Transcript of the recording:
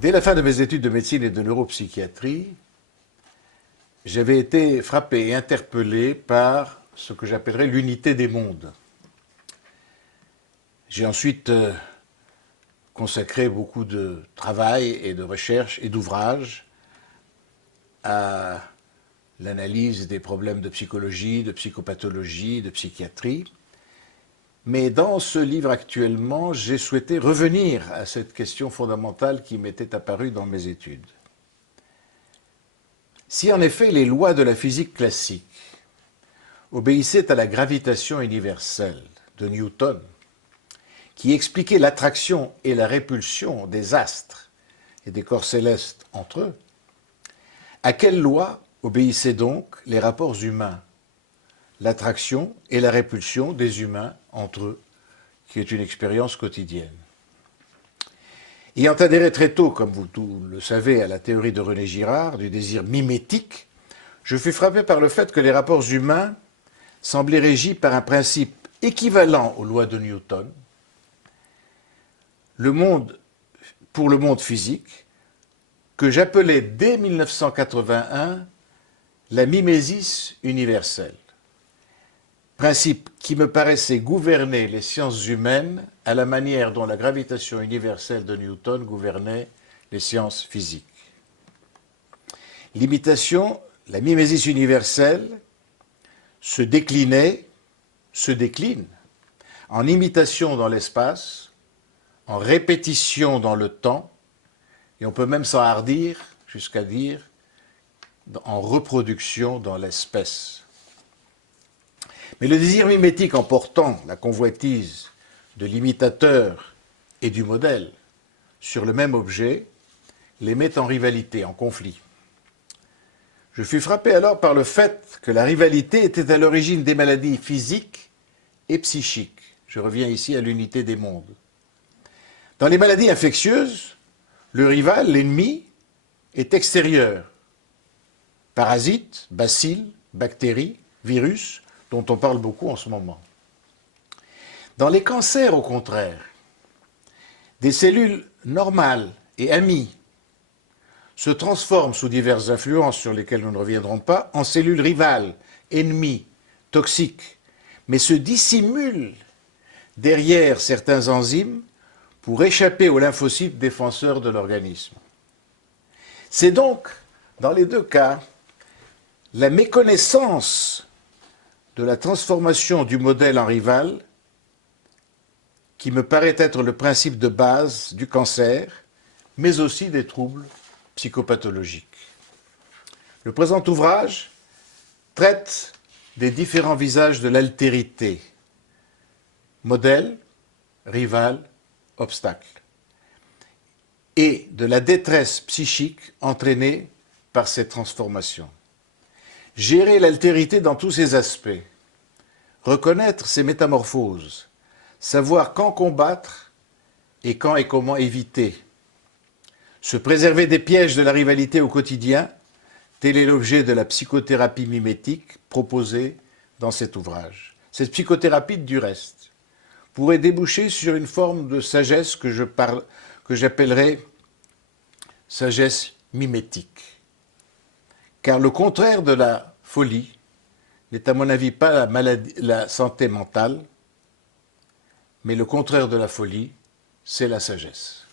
Dès la fin de mes études de médecine et de neuropsychiatrie, j'avais été frappé et interpellé par ce que j'appellerais l'unité des mondes. J'ai ensuite consacré beaucoup de travail et de recherche et d'ouvrages à l'analyse des problèmes de psychologie, de psychopathologie, de psychiatrie. Mais dans ce livre actuellement, j'ai souhaité revenir à cette question fondamentale qui m'était apparue dans mes études. Si en effet les lois de la physique classique obéissaient à la gravitation universelle de Newton, qui expliquait l'attraction et la répulsion des astres et des corps célestes entre eux, à quelle loi obéissaient donc les rapports humains, l'attraction et la répulsion des humains entre eux, qui est une expérience quotidienne? Ayant adhéré très tôt, comme vous tous le savez, à la théorie de René Girard, du désir mimétique, je fus frappé par le fait que les rapports humains semblaient régis par un principe équivalent aux lois de Newton, pour le monde physique, que j'appelais dès 1981 la mimésis universelle. Principe qui me paraissait gouverner les sciences humaines à la manière dont la gravitation universelle de Newton gouvernait les sciences physiques. L'imitation, la mimésis universelle, se décline en imitation dans l'espace, en répétition dans le temps, et on peut même s'enhardir jusqu'à dire en reproduction dans l'espèce. Mais le désir mimétique emportant la convoitise de l'imitateur et du modèle sur le même objet les met en rivalité, en conflit. Je fus frappé alors par le fait que la rivalité était à l'origine des maladies physiques et psychiques. Je reviens ici à l'unité des mondes. Dans les maladies infectieuses, le rival, l'ennemi, est extérieur. Parasites, bacilles, bactéries, virus, dont on parle beaucoup en ce moment. Dans les cancers, au contraire, des cellules normales et amies se transforment sous diverses influences sur lesquelles nous ne reviendrons pas en cellules rivales, ennemies, toxiques, mais se dissimulent derrière certains enzymes pour échapper aux lymphocytes défenseurs de l'organisme. C'est donc, dans les deux cas, la méconnaissance de la transformation du modèle en rival qui me paraît être le principe de base du cancer, mais aussi des troubles psychopathologiques. Le présent ouvrage traite des différents visages de l'altérité, modèle, rival, obstacle, et de la détresse psychique entraînée par ces transformations. Gérer l'altérité dans tous ses aspects, reconnaître ses métamorphoses, savoir quand combattre et quand et comment éviter, se préserver des pièges de la rivalité au quotidien, tel est l'objet de la psychothérapie mimétique proposée dans cet ouvrage. Cette psychothérapie, du reste, pourrait déboucher sur une forme de sagesse que j'appellerais sagesse mimétique. Car le contraire de la folie n'est à mon avis pas la santé mentale, mais le contraire de la folie, c'est la sagesse.